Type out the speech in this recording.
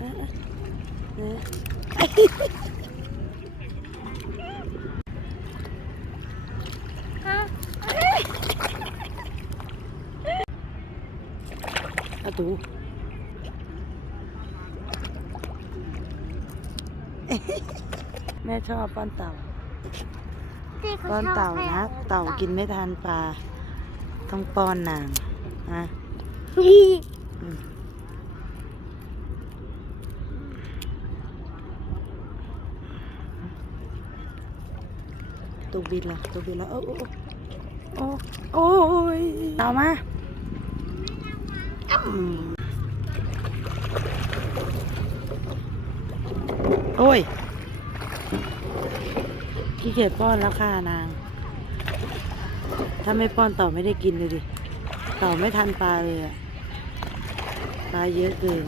ออประตูแม่ชอบป้อนเต่าป้อนเต่านะ เต่ากินไม่ทันปลา ต้องป้อนนางนะ นี่ อืม ตัวบินละตัวบินละโอ้โอ้โอ้โอ้ยต่ามาโอ้ยขี้เกียจป้อนแล้วค่ะนาง ถ้าไม่ป้อนต่าไม่ได้กินเลยดิ ต่าไม่ทันปลาเลยอะปลาเยอะเกิน